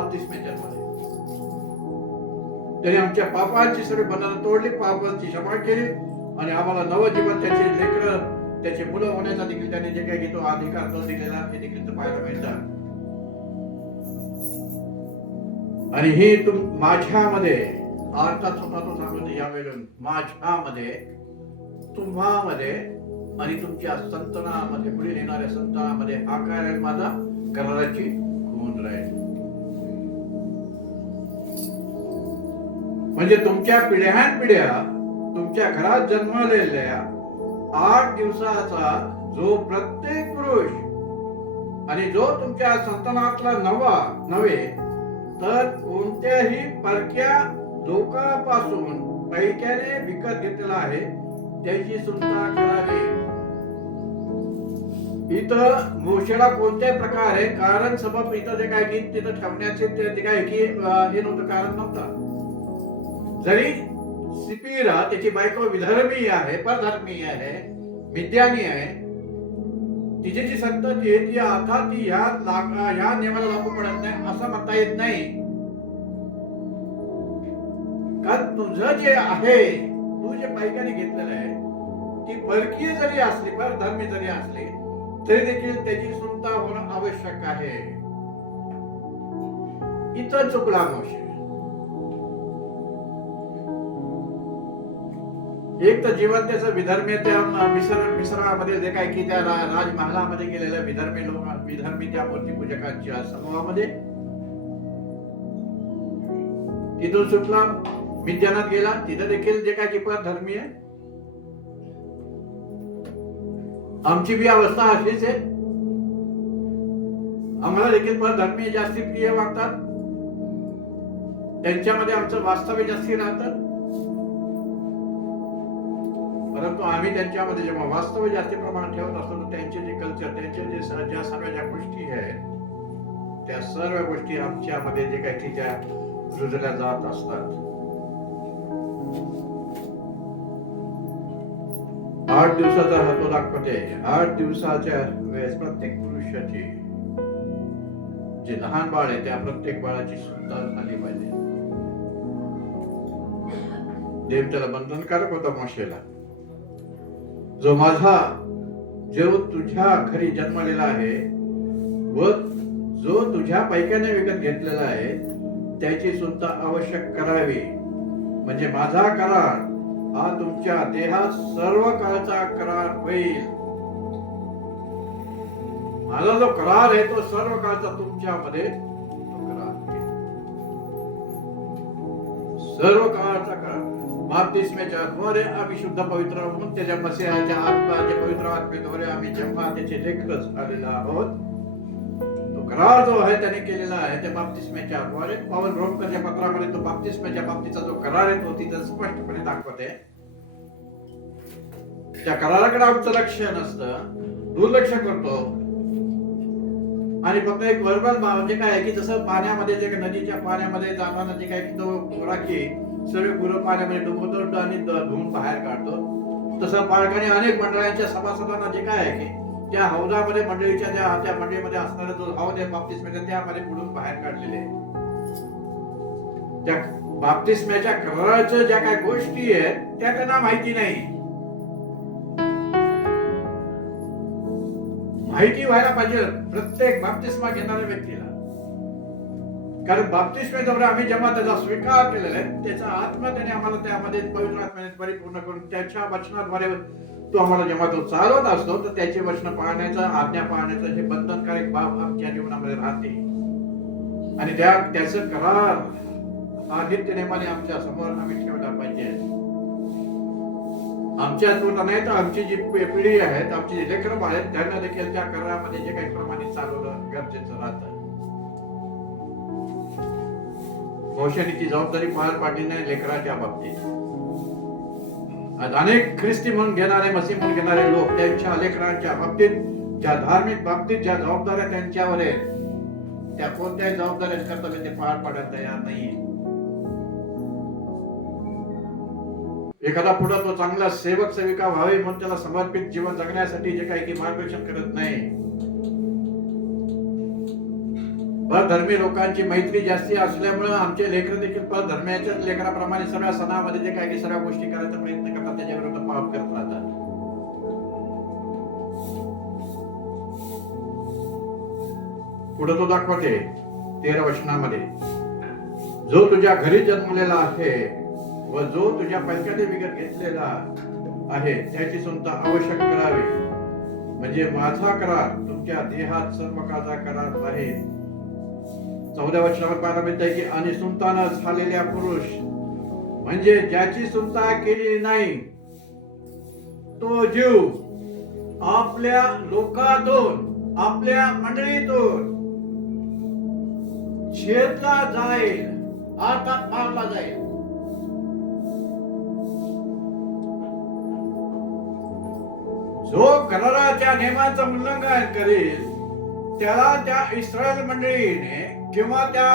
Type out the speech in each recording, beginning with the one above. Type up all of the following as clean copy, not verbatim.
बाप्तिस्म्याच्या द्वारे. त्याने आमच्या पापांची सगळी बंधनं तोडली, पापांची क्षमा केली आणि आम्हाला नवजीवन, त्याचे लेकरं, त्याचे मुलं होण्याचा देखील त्याने जे काही तो अधिकार तो दिलेला ते देखील पाहायला मिळतात. आणि ही माझ्यामध्ये अर्थात स्वतः तो सांगतो यावेळेला, माझ्यामध्ये, तुम्हामध्ये आणि तुमच्या संतानामध्ये, पुढे येणाऱ्या संतानामध्ये हा काय राहील, माझा कराराची खून राहील. म्हणजे तुमच्या पिढ्यानपिढ्या तुमच्या घरात जन्मलेल्या 8 दिवसाचा जो प्रत्येक पुरुष आणि जो तुमच्या संतानातला नव्हे तर कोणत्याही परक्या लोकांपासून पैक्याने विकत घेतलेला आहे त्याची सुद्धा करावी. इथं मोशेला कोणत्याही प्रकारे कारण सबब इथं जे काय की तिथं ठेवण्याचे ते काय की हे नव्हतं, कारण नव्हतं. जरी सिपीरा त्याची बायको विधर्मी आहे, परधर्मी आहे, मिद्यानी आहे, तिची जी संतती आहे ती आता ती ह्या नियमाला लागू पडत नाही असं म्हणता येत नाही. कारण तुझं जे आहे, तू जे पैकाने घेतलेलं आहे, ती परकीय जरी असली, परधर्मी जरी असली तरी देखील त्याची सुनता होणं आवश्यक आहे. इथं चुकला मोशे. एक तर जीवन त्याचं विधर्मी, त्या मिसरामध्ये जे काय की त्या राजमहालामध्ये गेलेल्या विधर्मी त्या मूर्ती पूजकांच्या समूहामध्ये, तिथून सुटला, मिद्यानात गेला, तिथं देखील जे काय की परधर्मी आहे. आमची बी अवस्था अशीच आहे. आम्हाला देखील परधर्मी जास्ती प्रिय वाटतात, त्यांच्यामध्ये आमचं वास्तव्य जास्ती राहतं. परंतु आम्ही त्यांच्यामध्ये जेव्हा वास्तव जास्त प्रमाणात ठेवत असतो तर त्यांचे जे कल्चर, त्यांचे जे ज्या सर्व ज्या गोष्टी आहेत त्या सर्व गोष्टी आमच्यामध्ये जे काही की त्या रुजल्या जात असतात. 8 दिवसाचा हा तो दाखवते. 8 दिवसाच्या वेळेस प्रत्येक पुरुषाची, जे लहान बाळ आहे त्या प्रत्येक बाळाची सुद्धा झाली पाहिजे. देव त्याला बंधनकारक होता मोशेला. जो माझा, जो तुझ्या घरी जन्मलेला आहे व जो तुझ्या पैक्याने विकत घेतलेला आहे त्याची सुद्धा आवश्यक करावी. म्हणजे माझा करार हा तुमच्या देहात सर्व काळचा करार होईल. माझा जो करार आहे तो सर्व काळचा तुमच्यामध्ये करार होईल. सर्व काळाचा करार. बाप्तिस्म्याच्या द्वारे आम्ही शुद्ध पवित्र होऊन त्याच्या मसीहाच्या आत्म्याच्या पवित्र आत्म्याद्वारे आम्ही जेव्हा त्याचे लेकरच झालेला आहोत, तो करार जो आहे त्याने केलेला आहे त्या बाप्तिस्म्याच्या द्वारे. पौल रोमकरच्या पत्रामध्ये तो बाप्तिस्म्याच्या बाबतीचा जो करार आहे तो तिथं स्पष्टपणे दाखवते. त्या कराराकडे आमचं लक्ष नसतं, दुर्लक्ष करतो आणि फक्त एक वर्बल जे काय आहे की जसं पाण्यामध्ये जे नदीच्या पाण्यामध्ये जाताना जे काय की तो राखी सर्व गुरं पाण्यामध्ये डुबवतो आणि धुवून बाहेर काढतो, तसं पालकाने अनेक मंडळांच्या सभासदांना जे काय आहे की त्या हौदामध्ये मंडळीच्या त्या मंडळीमध्ये असणारा जो हौद आहे बाप्तिस्म्याचा त्यामध्ये बुडून बाहेर काढलेले. त्या बाप्तिस्म्याच्या कराराच्या ज्या काय गोष्टी आहेत त्या त्यांना माहिती नाही. माहिती व्हायला पाहिजे प्रत्येक बाप्तिस्मा घेणाऱ्या व्यक्तीला. कारण बाप्तिस्म्याद्वारे आम्ही जेव्हा त्याचा स्वीकार केलेला आहे त्याचा आत्मा त्याने आम्हाला त्यामध्ये पवित्र आत्म्याने परिपूर्ण करून त्याच्या वचनाद्वारे तो आम्हाला जेव्हा तो चालवत असतो तर त्याचे वचन पाळण्याचा, आज्ञा पाळण्याचा हे बंधनकारक बाब आमच्या जीवनामध्ये राहते. आणि त्याचं करार हा नित्य नेमाने आमच्या समोर आम्ही ठेवला पाहिजे. आमच्या तुला नाही तर आमची जी पिढी आहेत, आमची जी लेकरं आहेत त्यांना देखील त्या करारामध्ये जे काही प्रमाणित चालवणं गरजेचं राहतं. मोशेने ती जबाबदारी पार पाडली नाही लेकराच्या बाबतीत. अनेक ख्रिस्ती म्हणून घेणारे, मसीह म्हणून घेणारे लोक त्यांच्या लेकरांच्या बाबतीत ज्या धार्मिक बाबतीत ज्या जबाबदाऱ्या त्यांच्यावर आहेत त्या कोणत्याही जबाबदाऱ्या कर्तव्य ते पार पाडायला तयार नाहीये. एखादा पुढे तो चांगला सेवक सेविका व्हावे म्हणून त्याला समर्पित जीवन जगण्यासाठी जे काही की मार्गदर्शन करत नाही. परधर्मी लोकांची मैत्री जास्ती असल्यामुळे आमचे लेकर देखील परधर्मीच्या लेकराप्रमाणे सगळ्या सणामध्ये जे काही सगळ्या गोष्टी करायचा प्रयत्न करतात, त्याच्या विरुद्ध पाप करत राहतात. पुढे तो दाखवते 13 वचनामध्ये, जो तुझ्या घरी जन्मलेला आहे व जो तुझ्या पलकाने विकत घेतलेला आहे त्याची सुनता आवश्यक करावी, म्हणजे माझा करार तुमच्या देहात सर्व काळचा करार आहे. 14 वचनावर पाहायला मिळते की आणि सुनताना झालेल्या पुरुष म्हणजे ज्याची सुनता केली नाही तो जीव आपल्या लोकातून आपल्या मंडळीतून छेदला जाईल, अर्थात मारला जाईल. जो कराराच्या नियमांचं उल्लंघन करेल त्याला त्या इस्रायल मंडळीने किंवा त्या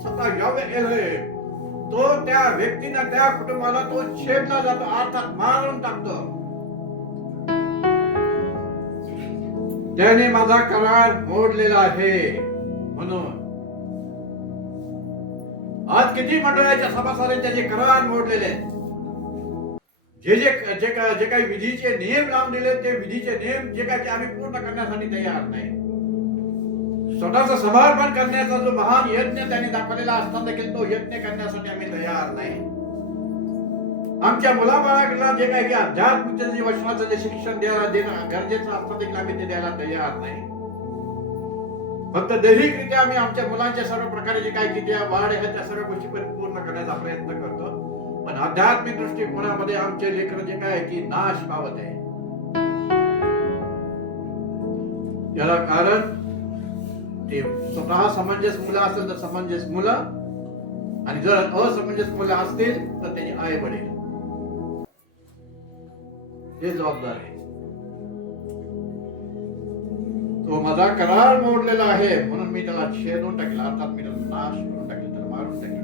स्वतः यावे तो त्या व्यक्तीने त्या कुटुंबाला तो छेदला जातो, अर्थात मारून टाकतो. त्याने माझा करार मोडलेला आहे. म्हणून आज किती मंडळाच्या सभासदांनी त्याचे करार मोडलेले आहेत. जे काही विधीचे नियम लावून दिले ते विधीचे नियम जे काही आम्ही पूर्ण करण्यासाठी तयार नाही. स्वतःचं समर्पण करण्याचा जो महान यज्ञ त्यांनी दाखवलेला असताना देखील तो यज्ञ करण्यासाठी आम्ही तयार नाही. आमच्या मुलाबाळाला जे काही अध्यात्मिक वचनाचं जे शिक्षण देणं गरजेचं असतं देखील आम्ही ते द्यायला तयार नाही. फक्त दैहिकरित्या आम्ही आमच्या मुलांच्या सर्व प्रकारे जे काही किती वाढ आहे त्या सर्व गोष्टी पूर्ण करण्याचा प्रयत्न करतो, पण आध्यात्मिक दृष्टिकोनामध्ये आमचे लेकर जे काय की नाश पावत आहे. याला कारण ते स्वतः समंजस मुलं असेल तर समंजस मुलं, आणि जर असमंजस मुलं असतील तर त्याची आई वडील हे जबाबदार आहे. तो माझा करार मोडलेला आहे म्हणून मी त्याला छेदून टाकेल, अर्थात मी त्याला नाश करून टाकेल, त्याला मारून टाकेल.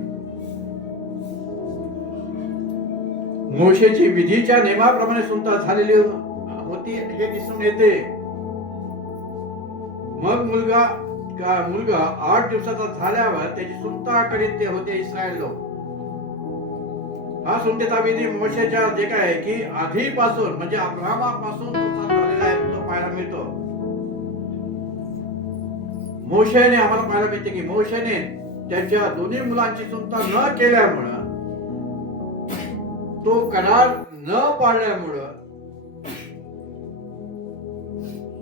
मोशेची विधीच्या नियमाप्रमाणे सुनता झालेली होती हे दिसून येते. मग मुलगा 8 दिवसाचा झाल्यावर त्याची सुनता करीत ते होते इस्रायल लोक. हा सुनतेचा विधी मोशेच्या जे काय की आधीपासून म्हणजे अब्राहमापासून तो झालेला आहे, तो पाहायला मिळतो. मोशेने आम्हाला पाहायला मिळते की मोशेने त्याच्या दोन्ही मुलांची सुनता न केल्यामुळं, तो करार न पाळल्यामुळं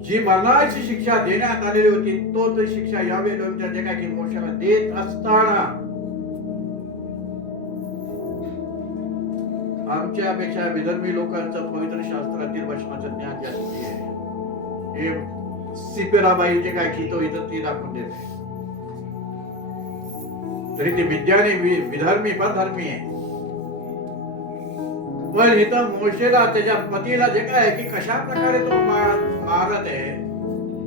जी मरणाची शिक्षा देण्यात आलेली होती तो ती शिक्षा यावे लोकांच्या जे काही मोशाला देत असताना आमच्यापेक्षा विधर्मी लोकांचं पवित्र शास्त्रातील वचनाचं ज्ञान जास्ती आहे. हे सिपेराबाई जे काय की तो इथं ती दाखवून देते. तरी ती विद्याने विधर्मी परधर्मी आहे. पण इथं मोशेला त्याच्या पतीला जे काय की कशा प्रकारे तो मारत आहे,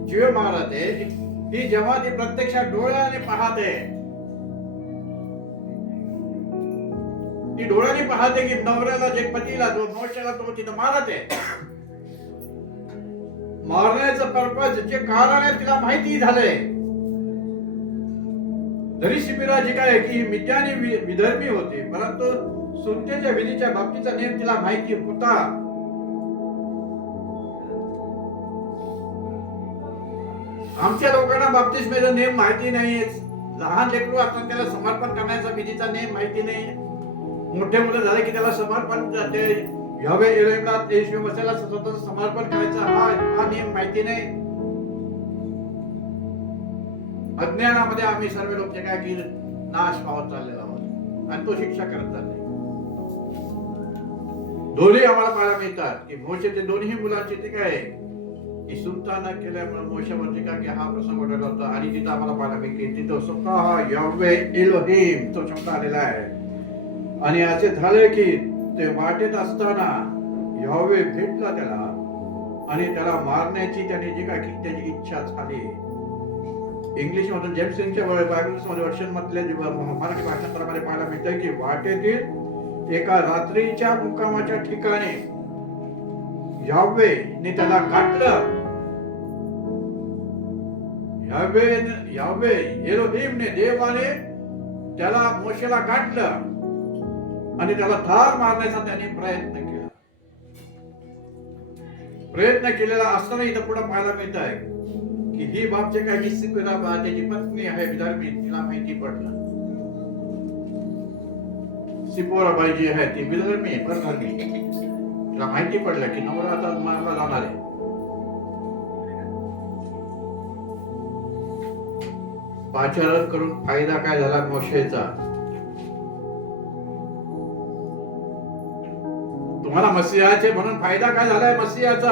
जीव मारत आहे, ही जेव्हा ती प्रत्यक्षात डोळ्याने पाहते, ती डोळ्याने पाहते की नवऱ्याला जे पतीला जो मोशेला तो तिथं मारत आहे, मारण्याचं पर्पज जे कारण आहे तिला माहिती झालंय. जरी शिबिरा जे काय की मिद्यानी विधर्मी होते, परंतु सुनतेच्या विधीच्या बाबतीचा नियम तिला माहिती होता. आमच्या लोकांना बाप्तिस्मेचा नियम माहिती नाहीये. लहान लेकरू असताना त्याला समर्पण करण्याचा विधीचा नियम माहिती नाही. मोठे मुलं झाले की त्याला समर्पण ते यावे एलोहिमला येशू मसीहाला स्वतःचं समर्पण करायचं हा नियम माहिती नाही. अज्ञानामध्ये आम्ही सर्व लोक जे काय की नाश पावत चाललेला आहोत आणि तो शिक्षा करत चालले. दोन्ही आम्हाला पाहायला मिळतात की मोशेचे दोन्ही मुलांचे ते काय की सुनता न केल्यामुळे मोशेवर जे काय की हा प्रसंग घडला होता. आणि तिथं आम्हाला पाहायला मिळते तिथं स्वतः यावे एलोहिम तो शब्द आलेला आहे. आणि असे झाले की ते वाटेत असताना यावे भेटला त्याला आणि त्याला मारण्याची त्याने जी काय की त्याची इच्छा झाली. इंग्लिश मधून जेम्सच्या बायबलमध्ये वर्षन मधले मराठी भाषांतरामध्ये पाहायला मिळतं की वाटेतील एका रात्रीच्या मुक्कामाच्या ठिकाणी यावे ने त्याला गाठलं. यावे एलोहिमने देवाने त्याला मोशेला गाठलं आणि त्याला ठार मारण्याचा त्याने प्रयत्न केलेला असताना इथं पुढे पाहायला मिळत आहे की ही बाप जे काही सिपिरा त्याची पत्नी आहे विधर्मी, तिला माहिती पडलं सिपोराबाई जी आहे ती विधर्मी परधर्मी, तिला माहिती पडलं की नवरा आता मारला जाणार आहे. पाचारण करून फायदा काय झाला मोशेचा? तुम्हाला मसीहाचे म्हणून फायदा काय झालाय मसीहाचा?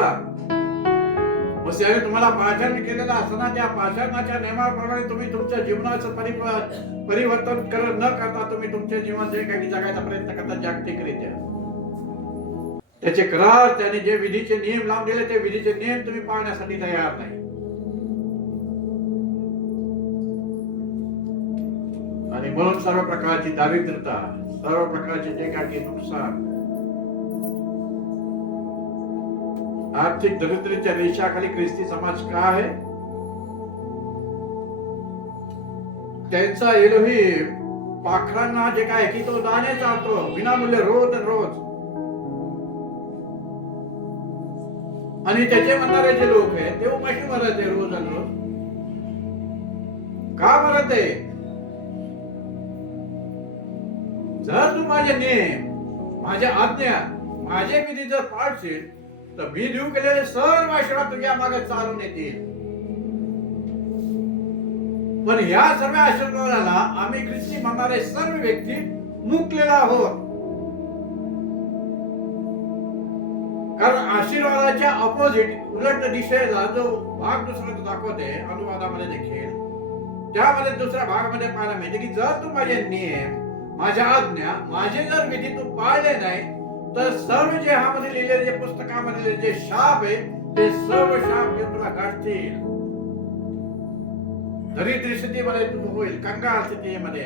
मसीहाने तुम्हाला पाचारण केलेला असताना त्या पाचारणाच्या नियमाप्रमाणे तुम्ही तुमच्या जीवनाचं परिवर्तन न करता तुम्ही तुमचे जीवन जे काही जगायचा प्रयत्न करता जागतिकरित्या, त्याचे करार त्याने जे विधीचे नियम लावून दिले ते विधीचे नियम तुम्ही पाळण्यासाठी तयार नाही. आणि म्हणून सर्व प्रकारची दारिद्र्यता, सर्व प्रकारचे जे काही नुकसान, आर्थिक दरिद्रीच्या रेषाखाली ख्रिस्ती समाज का आहे? त्यांचा एलोहिम पाखरांना जे काय की तो दाणे चालतो विनामूल्य रोज रोज, आणि त्याचे म्हणणारे जे लोक आहेत ते उपाशी मरत आहे रोज रोज. का मरत आहे? जर तू माझे नियम, माझ्या आज्ञा, माझे विधी जर पाळशील तर मी देऊ केलेले सर्व आशीर्वाद तुझ्या मागे चालून येतील. पण या सर्व आशीर्वादाला आम्ही ख्रिस्ती म्हणणारे सर्व व्यक्ती मुकलेला आहोत. कारण आशीर्वादाच्या अपोजिट उलट दिशेला जो भाग दुसरा दाखवते अनुवादामध्ये देखील, त्यामध्ये दुसऱ्या भागामध्ये पाहायला मिळते की जर तू माझे नियम, माझ्या आज्ञा, माझे जर विधी तू पाळले नाही तर सर्व जे ह्यामध्ये लिहिलेले जे पुस्तकामध्ये जे शाप आहे ते सर्व शाप जे तुला गाठतील. दरिद्री स्थितीमध्ये तू होईल, कंगाल स्थितीमध्ये,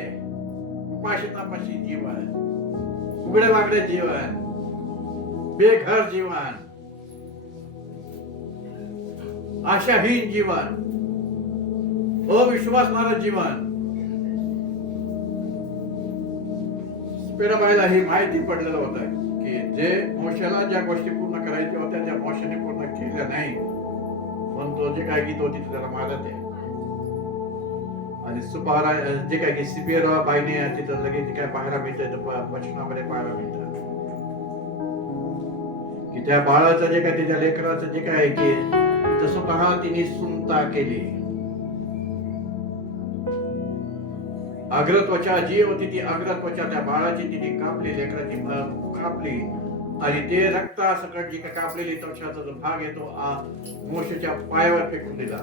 उपाशी जीवन, उघडे वागडे जीवन, बेघर जीवन, आशाहीन जीवन, अविश्वासणारं जीवन. पेडाबाईला ही माहिती पडलेलं होतं की जे मोशेला ज्या गोष्टी पूर्ण करायच्या होत्या त्या मोशेने पूर्ण केल्या नाही, पण तो जे काय की तो तिथे त्याला मारत आहे. आणि सुपारा जे काय की सिपिरा बाईने तिथं लगेच काय पाहायला मिळतं वचनामध्ये पाहायला मिळतं की त्या बाळाचं जे काय त्याच्या लेकराचं जे काय की स्वतः तिने सुनता केली. अग्रत्वचा जी होती ती अग्रत्वचा त्या बाळाची तिने कापली, लेकराची कापली, आणि ते रक्तासकट जी कापलेली त्वचाचा जो भाग आहे तो मोशेच्या पायावर फेकून दिला.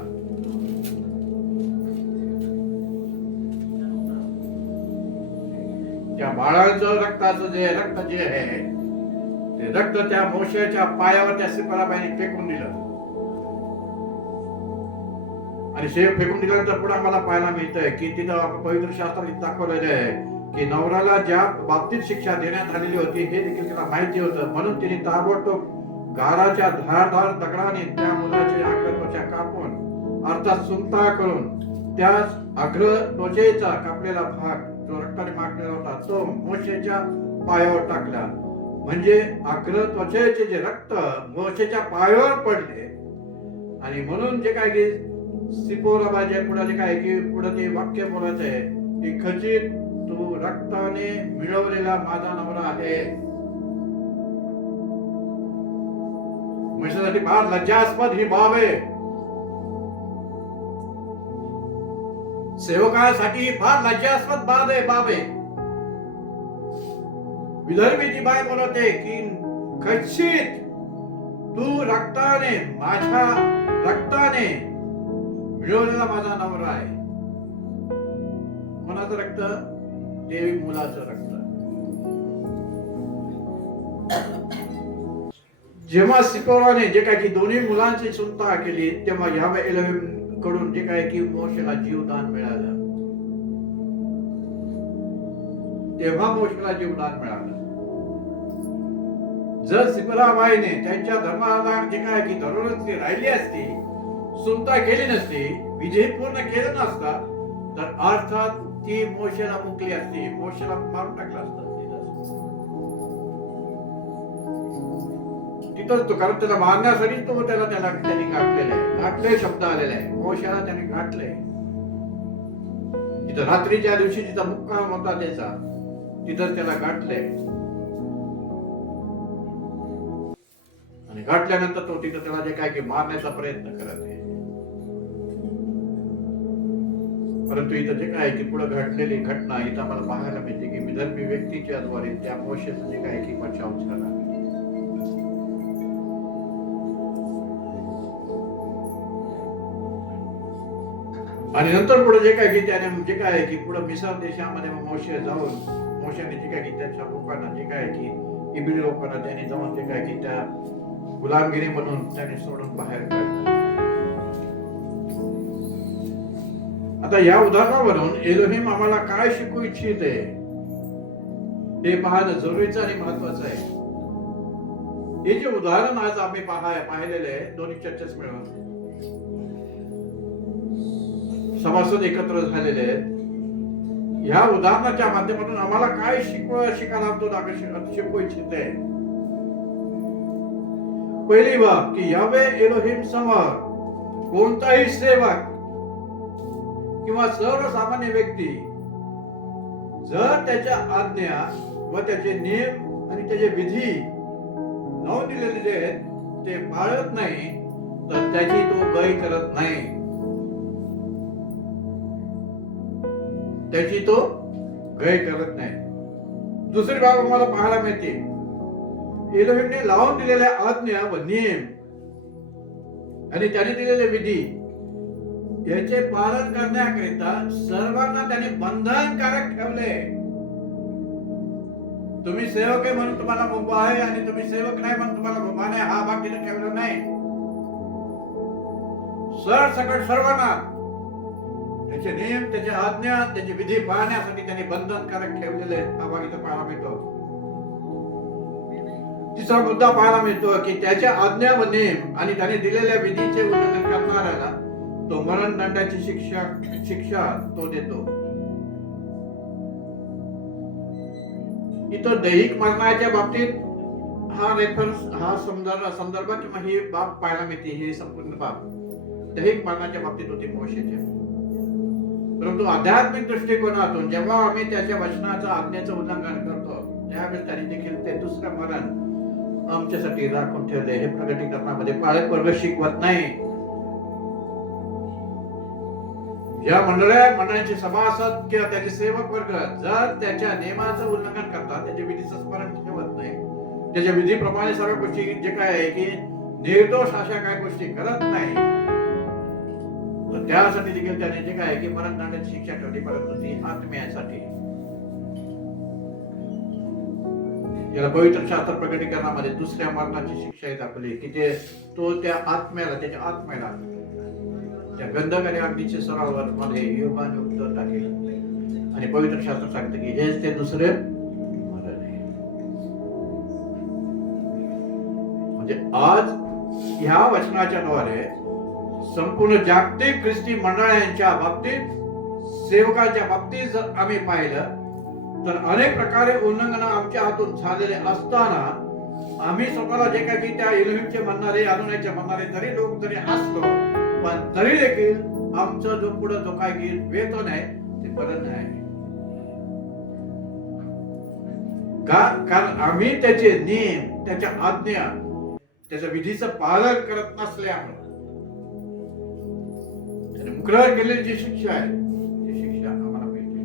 त्या बाळाचं रक्ताचं जे रक्त जे आहे ते रक्त त्या मोशेच्या पायावर त्या सिपाराबाईने फेकून दिलं. आणि शेप फेकून दिल्यानंतर पुढे आम्हाला पाहायला मिळतंय की तिथं पवित्र शास्त्रात दाखवलेलं आहे की नवऱ्याला ज्या बाबतीत शिक्षा देण्यात आलेली होती हे देखील तिला माहिती होतं, म्हणून तिने ताबडतोब गाराच्या धारदार दगडाने त्या मुलाची अग्रत्वचा कापून अर्थात सुंता करून त्याच अग्रत्वचेचा कापलेला भाग जो रक्ताने माखलेला होता तो मोशेच्या पायावर टाकला. म्हणजे अग्रत्वचेचे जे रक्त मोशेच्या पायावर पडले. आणि म्हणून जे काय की सिपोराबाईच्या पुढे जे काय की पुढे ते वाक्य बोलायचं आहे की खचित तू रक्ताने मिळवलेला माझा नवरा आहे. माझ्यासाठी फार लज्जास्पद ही बाब आहे. सेवकासाठी फार लज्जास्पद बाब आहे. विधर्मी ती बाई बोलते की खचित तू रक्ताने, माझ्या रक्ताने मिळवलेला माझा नवरा आहे. कोणाचं रक्त? देवी मुलाचं रक्त. जेव्हा सिपोराने जे काय की दोन्ही मुलांची सुंता केली तेव्हा यावे एलोहिम कडून जे काय की मोशेला जीवदान मिळालं. तेव्हा मोशेला जीवदान मिळालं. जर सिपराबाईने त्यांच्या धर्माला जे काय की धरूनच राहिली असती, सुंता केली नसती विधी पूर्ण केलं नसता तर अर्थात ती मोशेला मुकली असती, मोशेला मारून टाकलं असतं तिथंच तो. कारण त्याला मारण्यासाठी तो त्याला त्यांनी गाठलेलं आहे. गाठले शब्द आलेला आहे, मोशेला त्याने गाठले. तिथं रात्रीच्या दिवशी जिथं मुक्काम होता त्याचा, तिथं त्याला गाठले. आणि गाठल्यानंतर तो तिथं त्याला जे काय की मारण्याचा प्रयत्न करत आहे. परंतु इथं जे काय की पुढे घडलेली घटना इथं आम्हाला पाहायला मिळते की विधर्मी व्यक्तीच्या द्वारे त्या मोशेचं जे काय की बचाव झाला. आणि नंतर पुढे जे काय की त्याने जे काय की पुढे मिसर देशामध्ये मोशे जाऊन मोशेने जे काय की त्याच्या लोकांना जे काय की इब्री लोकांना त्याने जाऊन जे काय की त्या गुलामगिरी म्हणून त्याने सोडून बाहेर काढलं. आता या उदाहरणावरून एलोहिम आम्हाला काय शिकू इच्छिते हे पाहणं जरुरीचं आणि महत्वाचं आहे. हे जे उदाहरण आज आम्ही पाहिलेले आहे दोन्ही चर्चेस मिळून सभासद एकत्र झालेले आहेत, ह्या उदाहरणाच्या माध्यमातून आम्हाला काय शिकायला तो शिकू इच्छिते. पहिली बाब की यावे एलोहिम समोर कोणताही सेवक किंवा सर्वसामान्य व्यक्ती जर त्याच्या आज्ञा व त्याचे नियम आणि त्याचे विधी लावून दिलेले जे आहेत ते पाळत नाही तर त्याची तो गय करत नाही, त्याची तो गय करत नाही. दुसरी बाब आम्हाला पाहायला मिळते, एलोहिमने लावून दिलेल्या आज्ञा व नियम आणि त्याने दिलेले विधी याचे पालन करण्याकरिता सर्वांना त्याने बंधनकारक ठेवले. तुम्ही सेवक आहे म्हणून तुम्हाला मुभा आहे आणि तुम्ही सेवक नाही म्हणून तुम्हाला मुभा नाही, हा भाग तिने ठेवला नाही. सरसकट सर्वांना त्याचे नियम, त्याच्या आज्ञा, त्याचे विधी पाळण्यासाठी त्यांनी बंधनकारक ठेवलेले हा भाग इथं पाहायला मिळतो. तिसरा मुद्दा पाहायला मिळतो की त्याच्या आज्ञा व नियम आणि त्याने दिलेल्या विधीचे उल्लंघन करणाऱ्याला तो मरणदंडाची शिक्षा तो देतो. इथं दैहिक मरणाच्या बाबतीत हा संदर्भ किंवा ही बाब पाहायला मिळते. हे संपूर्ण बाब दैहिक मरणाच्या बाबतीत होती मोशेच्या. परंतु आध्यात्मिक दृष्टिकोनातून जेव्हा आम्ही त्याच्या वचनाचं आज्ञेचं उल्लंघन करतो त्यावेळेस त्यांनी देखील ते दुसरं मरण आमच्यासाठी राखून ठेवले. हे प्रगटीकरणामध्ये पाळक वर्ग शिकवत नाही. या मंडळांचे सभासद किंवा त्याचे सेवक वर्ग जर त्याच्या नियमाचं उल्लंघन करतात, त्याच्या विधीचं स्मरण ठेवत नाही, त्याच्या विधीप्रमाणे सर्व गोष्टी जे काय आहे की निर्दोष अशा काय गोष्टी करत नाही, तर त्यासाठी देखील त्याने जे काय आहे की मरणदंडाची शिक्षा ठेवली. परंतु ती आत्म्यासाठी. याला पवित्र शास्त्र प्रकटीकरणामध्ये दुसऱ्या मरणाची शिक्षा दाखवली की तो त्या आत्म्याला, त्याच्या आत्म्याला त्या गंधक आणि अग्नीच्या सरोवर मध्ये योगाने उत्तर टाकेल. आणि पवित्र शास्त्र सांगते की हेच ते दुसरे मरण आहे. म्हणजे आज ह्या वचनाच्या द्वारे संपूर्ण जागतिक ख्रिस्ती मंडळांच्या बाबतीत, सेवकांच्या बाबतीत जर आम्ही पाहिलं तर अनेक प्रकारे उल्लंघन आमच्या हातून झालेले असताना आम्ही स्वतःला जे काही त्या एलोहिमचे म्हणणारे, अदोनाईचे म्हणणारे जरी लोक जरी असलो, पण तरी देखील आमचं जो पुढे जो काय की वेतन आहे ते बरं नाही. कारण आम्ही त्याचे नियम, त्याच्या आज्ञा, त्याच्या विधीचं पालन करत नसल्यामुळे मुकरर केलेली जी शिक्षा आहे ती शिक्षा आम्हाला मिळते.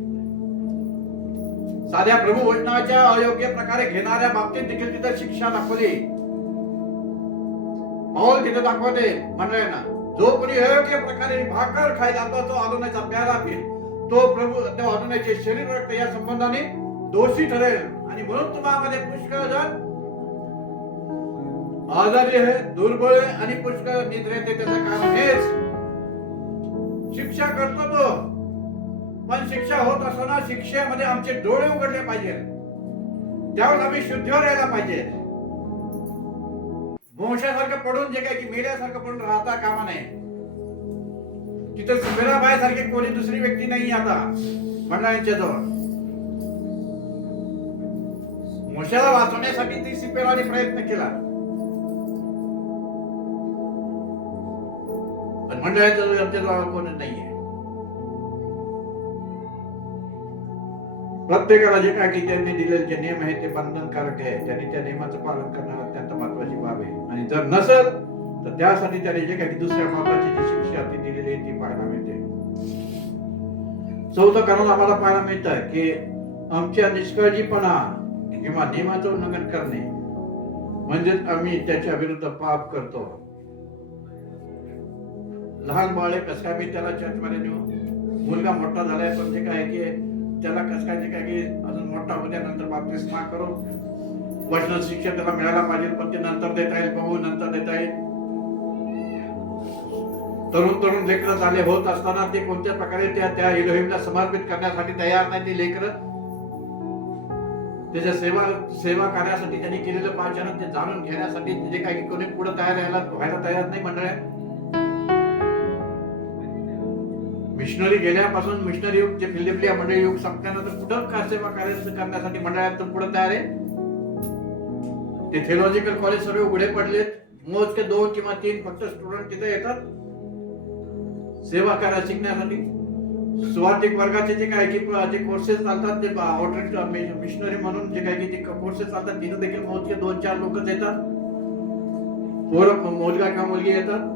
साध्या प्रभू वचनाच्या अयोग्य प्रकारे घेणाऱ्या बाबतीत देखील तिथं शिक्षा दाखवली. पाऊल तिथं दाखवते मंडळींना, जो कोणी अयोग्य प्रकारे भाकर खायला जातो, तो अदोनाईचा प्याला पिल, तो प्रभू त्या अदोनाईचे शरीर रक्त या संबंधाने दोषी ठरेल. आणि म्हणून तुम्हाला पुष्कळ जण आजारी आहे, दुर्बळ आहे आणि पुष्कळ निद्रा येते. त्याचं कारण हेच शिक्षा करतो तो. पण शिक्षा होत असताना शिक्षेमध्ये आमचे डोळे उघडले पाहिजे, त्यावेळेस आम्ही शुद्धीवर यायला पाहिजे. मोशासारखं पडून जे काही की मेल्यासारखं पडून राहता कामा नये. तिथं सुमेराबाई सारखी कोणी दुसरी व्यक्ती नाही आता मंडळांच्या जवळ. मोशाला वाचवण्यासाठी ती सिपेराने प्रयत्न केला, पण मंडळाच्या जवळ कोणी नाहीये. प्रत्येकाला जे काय की त्यांनी दिलेले जे नियम आहे ते बंधनकारक आहे. त्यांनी त्या नियमाचं पालन करणं अत्यंत महत्वाची बाब आहे. आणि जर नसेल तर त्यासाठी त्याने जे काही दुसऱ्या मार्गाची जी शिक्षा ती दिलेली आहे ती पाहायला मिळते. चौथं कारण आम्हाला पाहायला मिळतं की आमच्या निष्काळजीपणा किंवा नियमाचं उल्लंघन करणे म्हणजेच आम्ही त्याच्या विरुद्ध पाप करतो. लहान बाळ कसं काय मी त्याला चर्चमध्ये नेऊ, मुलगा मोठा झालाय पण जे काय की त्याला कसं काय जे काय की अजून मोठा होत्यानंतर बाप्तिस्मा करू, वचन शिक्षण त्याला मिळायला पाहिजे पण ते नंतर देता येईल, बघू नंतर देता येईल. तरुण लेकरं झाले होत असताना ते कोणत्या प्रकारे त्या इलोहिमला समर्पित करण्यासाठी तयार नाही. ते लेकरं त्याच्या सेवा करण्यासाठी त्यांनी केलेलं पाचन ते जाणून घेण्यासाठी जे काही कोणी पुढे व्हायला तयार नाही. मंडळ मिशनरी गेल्यापासून मिशनरी युग जे फिलिपिया मंडळी युग संपल्यानंतर कुठं काय सेवा करण्यासाठी मंडळात पुढे तयार आहे. ते थिओलॉजिकल कॉलेज सर्व उघडे पडलेत, मोजके 2 किंवा 3 फक्त स्टुडंट तिथे येतात सेवा करायला शिकण्यासाठी. सुवार्थिक वर्गाचे जे काय की जे कोर्सेस चालतात ते आउटरीच मिशनरी म्हणून जे काय की जे कोर्सेस चालतात तिथे देखील मोजके 2-4 लोकच येतात, मुलगा किंवा मुलगी येतात.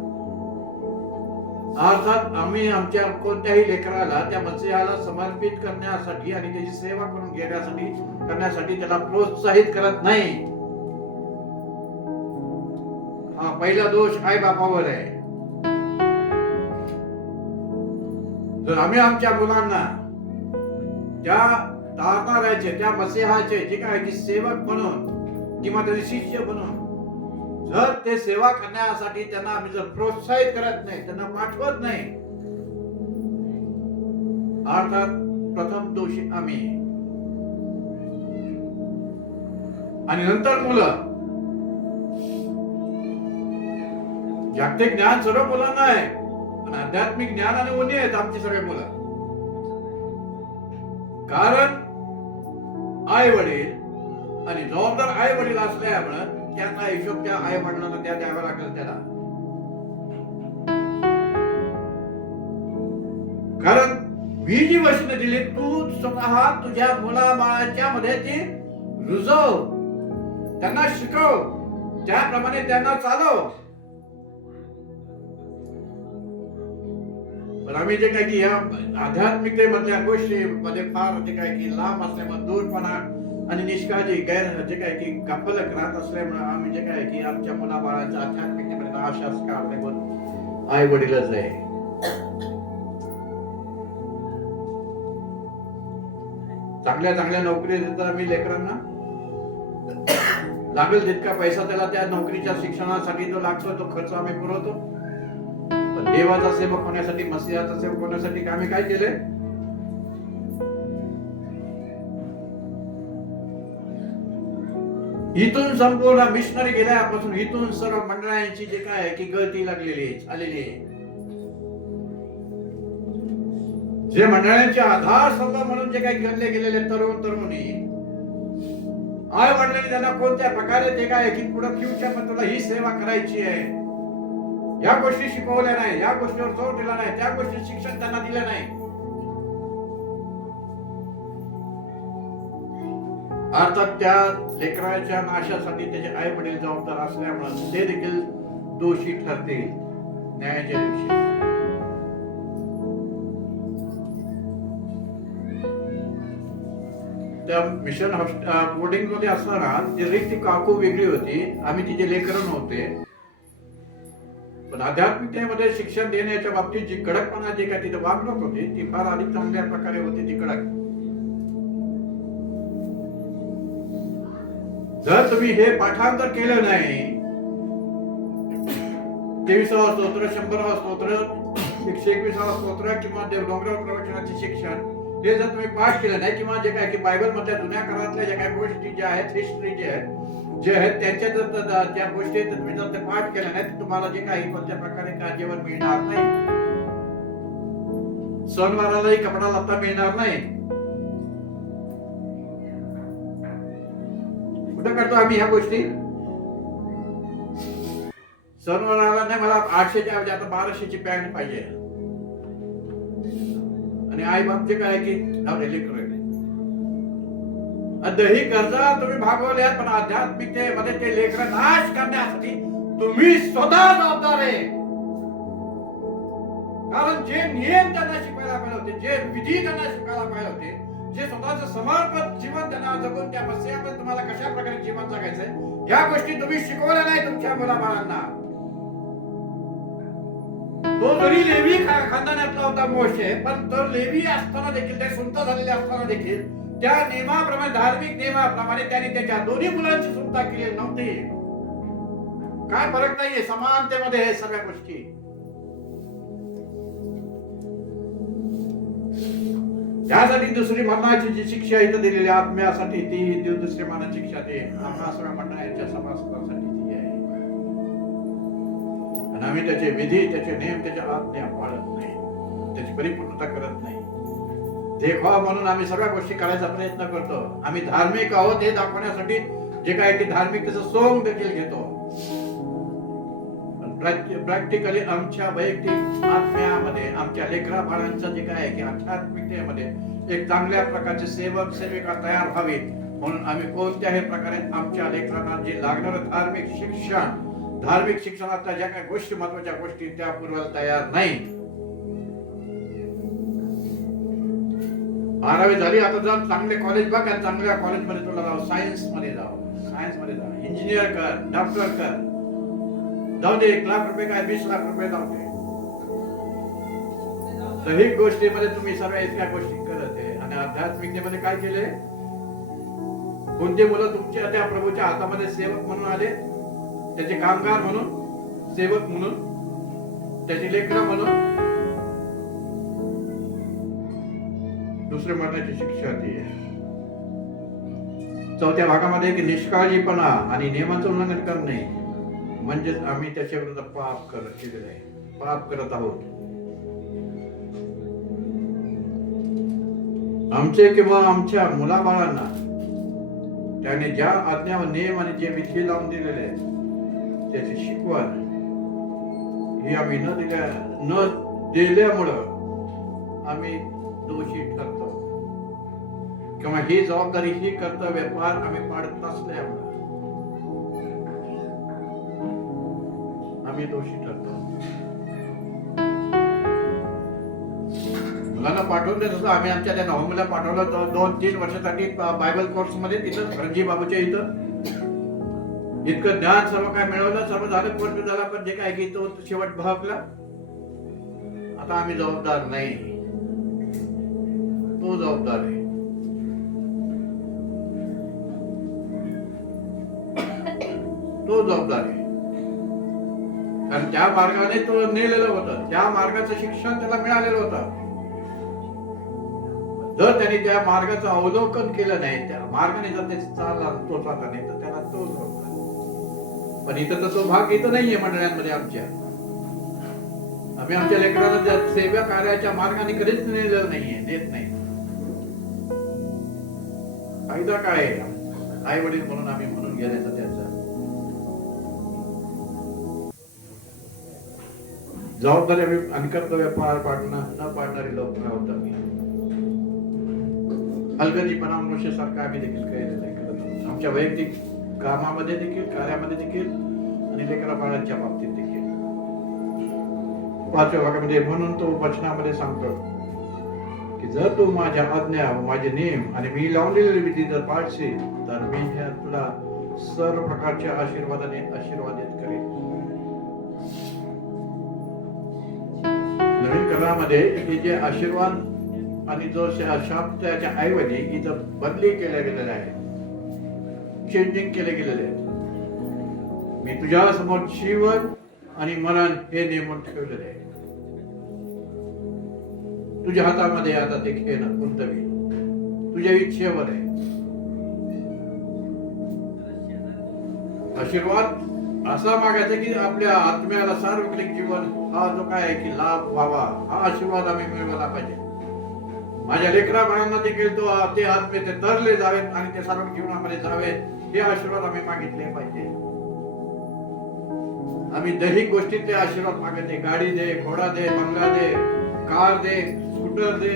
अर्थात आम्ही आमच्या कोणत्याही लेकराला त्या मसीहाला समर्पित करण्यासाठी आणि त्याची सेवा करून घेण्यासाठी करण्यासाठी त्याला प्रोत्साहित करत नाही. हा पहिला दोष आई बापावर आहे. जर आम्ही आमच्या मुलांना त्या तारणाऱ्याचे त्या मसीहाचे जे काय की सेवक बनून किंवा त्याचे शिष्य बनून जर ते सेवा करण्यासाठी त्यांना आम्ही जर प्रोत्साहित करत नाही, त्यांना पाठवत नाही, अर्थात प्रथम दोषी आम्ही. आणि नंतर मुलं. जागतिक ज्ञान सर्व मुलांना आहे पण आध्यात्मिक ज्ञान आणि उन्हे आहेत आमची सगळे मुलं. कारण आई वडील आणि जबाबदार आई वडील असल्यामुळे त्याचा हिशोब त्या आई वडिलांना द्यावा लागेल त्याला. कारण मी जी वचनं दिली तू स्वतः तुझ्या मुला बाळाच्या मध्ये ती रुजव, त्यांना शिकव, त्याप्रमाणे त्यांना चालव. पण आम्ही जे काय की या आध्यात्मिकतेमधल्या गोष्टी मध्ये फार जे काय की लांब असल्यामुळे दूरपणा आणि निष्काळजी जे काय की गफलत राहत असल्यामुळे आम्ही जे काय की आमच्या मुला बाळाच्या आध्यात्मिकतेमध्ये नाशास काढणे आई वडीलच आहे. चांगल्या नोकरी देतात आम्ही लेकरांना, लागेल तितका पैसा त्याला त्या नोकरीच्या शिक्षणासाठी जो लागतो तो खर्च आम्ही पुरवतो. पण देवाचा सेवक होण्यासाठी, मसीहाचा सेवक होण्यासाठी आम्ही काय केले? इथून संपूर्ण मिशनरी गेल्यापासून इथून सर्व मंडळांची जे काय की गळती लागलेली आलेली आहे. जे मंडळांचे आधारस्तंभ म्हणून जे काही गणले गेलेले तरुणी आई वडिलांनी त्यांना कोणत्या प्रकारे ते काय की पुढे फ्युचर तुला ही सेवा करायची आहे या गोष्टी शिकवल्या नाही, या गोष्टीवर जोर दिला नाही, त्या गोष्टी शिक्षण त्यांना दिलं नाही. अर्थात त्या लेकराच्या नाशासाठी त्याचे आई वडील जबाबदार असल्यामुळे ते देखील दोषी ठरतील न्यायाच्या दिवशी. त्या मिशन बोर्डिंग मध्ये असताना ती रिक्ती काकू वेगळी होती, आम्ही तिचे लेकर नव्हते. पण आध्यात्मिकतेमध्ये शिक्षण देण्याच्या बाबतीत जी कडकपणा जे काय तिथे वागणूक होती ती फार अधिक चांगल्या प्रकारे होती. ती कडक. जर तुम्ही हे पाठांतर केलं नाही, 23वा स्तोत्र, 100वा स्तोत्र, 121वा स्तोत्र किंवा डोंगरावर प्रवचनाचे शिक्षण हे जर तुम्ही पाठ केलं नाही किंवा जे काय की बायबल मधल्या जुन्या काळातल्या ज्या काही गोष्टी ज्या आहेत, हिस्ट्री जे आहेत त्यांच्या जर त्या गोष्टी तुम्ही जर ते पाठ केल्या नाही तर तुम्हाला जे काही कोणत्या प्रकारे जेवण मिळणार नाही. सणवारालाही कपडा लत्ता मिळणार नाही. कुठं करतो आम्ही ह्या गोष्टी? सणवाराला नाही, मला 800च्या ऐवजी आता 1200ची पॅन्ट पाहिजे. आणि आई बापचे काय की दही गरजा तुम्ही भागवल्या, पण आध्यात्मिकतेमध्ये ते लेकरं नाश करण्यासाठी तुम्ही स्वतः जबाबदार आहे. कारण जे नियम त्यांना शिकवायला पाहिजे होते, जे विधी त्यांना शिकायला पाहिजे होते, जे स्वतःचं समर्पित जीवन त्यांना जगून त्या मस्यामध्ये तुम्हाला कशा प्रकारे जीवन जगायचंय या गोष्टी तुम्ही शिकवल्या नाही तुमच्या मुलाबाळांना. तो जरी लेवी खानदानातला होता मोशे, पण तो लेवी असताना देखील, ते सुलता झालेले असताना देखील त्या नियमाप्रमाणे, धार्मिक नियमाप्रमाणे त्याने त्याच्या दोन्ही मुलांची सुलता केली नव्हती. काय फरक नाहीये, समानतेमध्ये हे सगळ्या गोष्टी. त्यासाठी दुसरी मरणाची जी शिक्षा इथं दिलेली आत्म्यासाठी, ती दुसरी मरणाची शिक्षा ते आम्हा सगळ्या मंडळाच्या सभासदांसाठी ती आहे. आणि आम्ही त्याचे विधी, त्याचे नियम, त्याच्या आज्ञा पाळत नाही, त्याची परिपूर्णता करत नाही. देखावा म्हणून आम्ही सगळ्या गोष्टी करायचा प्रयत्न करतो. आम्ही धार्मिक आहोत हे दाखवण्यासाठी जे काय ते धार्मिकतेचं सोंग देखील घेतो. प्रॅक्टिकली आमच्या वैयक्तिक आत्म्यामध्ये, आमच्या लेकरा बाळांचं जे काय आहे की आध्यात्मिकतेमध्ये एक चांगल्या प्रकारचे सेवक सेविका तयार व्हावे म्हणून आम्ही कोणत्याही प्रकारे आमच्या लेकरांना जे लागणारं धार्मिक शिक्षण, धार्मिक शिक्षणातल्या ज्या काही गोष्टी, महत्वाच्या गोष्टी त्या पुरवायला तयार नाही. 12वी झाली, आता जर चांगले कॉलेज बघ, चांगल्या कॉलेजमध्ये तुला जाऊ, सायन्स मध्ये जा, इंजिनियर कर, डॉक्टर कर, जाऊ दे, 1 लाख रुपये काय 20 लाख रुपये जाऊ दे. दही गोष्टीमध्ये तुम्ही सगळ्या इतक्या गोष्टी करत आहे. आणि आध्यात्मिकतेमध्ये काय केले? कोणते मुलं तुमच्या त्या प्रभूच्या हातामध्ये सेवक म्हणून आले, त्याचे कामगार म्हणून, सेवक म्हणून, त्याची लेकरं म्हणून. दुसरे मरणाची शिक्षा ती आहे. 4थ्या भागामध्ये की निष्काळजीपणा आणि नियमांचं उल्लंघन करणे, म्हणजेच आम्ही त्याच्या विरुद्ध पाप केलेलं आहे, पाप करत आहोत. आमचे किंवा आमच्या मुलाबाळांना त्याने ज्या आज्ञा व नियम आणि जे विधी लावून दिलेले आहेत त्याची शिकवण ही आम्ही न दिल्यामुळं आम्ही दोषी ठरतो, किंवा ही जबाबदारी, ही कर्तव्य पार आम्ही पाडत नसल्यामुळे आम्ही दोषी ठरतो. मुलांना पाठवून देत असतो आम्ही. आमच्या त्या नवमुला पाठवलं तर 2-3 वर्षासाठी बायबल कोर्स मध्ये, तिथं रणजी बाबूच्या इथं इतकं ज्ञान सर्व काय मिळवलं, सर्व झालं, कोर्स झाला, पण जे काय की तो शेवट भागला. आता आम्ही जबाबदार नाही, तो जबाबदार आहे. तो जबाबदार आहे, कारण त्या मार्गाने तो नेलेलं होतं, त्या मार्गाचं शिक्षण त्याला मिळालेलं होतं. जर त्याने त्या मार्गाचं अवलोकन केलं नाही, त्या मार्गाने जर ते चालला, तो चालला नाही, तर त्याला तो जबाबदार. पण इथं तर तो भाग इथं नाहीये मंडळांमध्ये आमच्या. आम्ही आमच्या लेकरांना त्या सेवा कार्याच्या मार्गाने कधीच नेलेलं नाहीये, नेत नाही. फायदा काय आहे? आई वडील म्हणून आम्ही म्हणून घेण्याचा त्याचा जबाबदारी आणि कर्तव्य पार न पाडणारे लोक आहोत आम्ही. हलगर्जीपणा मनुष्यासारखा आम्ही देखील केलेलं आहे, आमच्या वैयक्तिक कामामध्ये देखील, कार्यामध्ये देखील, आणि लेकरा बाळांच्या बाबतीत देखील. 5व्या भागामध्ये म्हणून तो वचनामध्ये सांगतो की जर तू माझ्या आज्ञा, माझे नियम आणि मी लावलेले विधी जर पाळशील तर मी तुला सर्व प्रकारच्या आशीर्वादाने आशीर्वादित करेन. नवीन करारामध्ये हे जे आशीर्वाद आणि जो शाप त्याच्या ऐवजी इथं बदली केल्या गेलेल्या आहे, चेंजिंग केले गेलेले आहेत. मी तुझ्या समोर जीवन आणि मरण हे नेमून ठेवलेले आहे. तुझ्या हातामध्ये आता ते खेळणं गुंतवी, तुझ्या इच्छेवर आहे. आशीर्वाद असा मागायचं की आपल्या आत्म्याला सार्वजनिक जीवन हा जो काय आहे की लाभ व्हावा, हा आशीर्वाद आम्ही मिळवायला पाहिजे. माझ्या लेकरा बाळांना देखील ते आत्मे ते तरले जावेत आणि ते सार्वजनिक जीवनामध्ये जावेत, हे आशीर्वाद आम्ही मागितले पाहिजे. आम्ही दैहिक गोष्टीतले आशीर्वाद मागते, गाडी दे, घोडा दे, बंगला दे, कार दे, स्कूटर दे,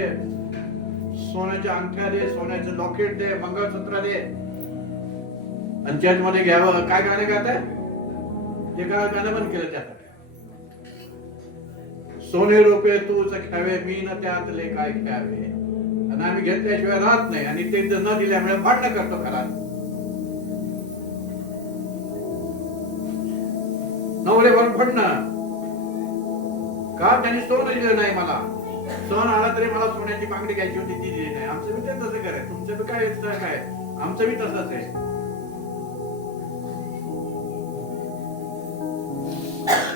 सोन्याच्या अंगठ्या दे, सोन्याचं लॉकेट दे, मंगळसूत्र दे. आणि चर्च मध्ये घ्यावं, काय गाणं गात आहे ते गाणं बंद केलं त्यात. सोने रुपये तूच घ्यावे, मी न त्यातले काय घ्यावे. आणि आम्ही घेतल्याशिवाय राहत नाही आणि ते न दिल्यामुळे भांडण करतो घरात. नवरे भरून फडणं का त्यांनी सोनं दिलं नाही मला. सण आला तरी मला सोन्याची बांगडी घ्यायची होती, ती दिली नाही. आमचं बी तसं कराय, तुमचं बी काय, आमचं बी तसंच आहे.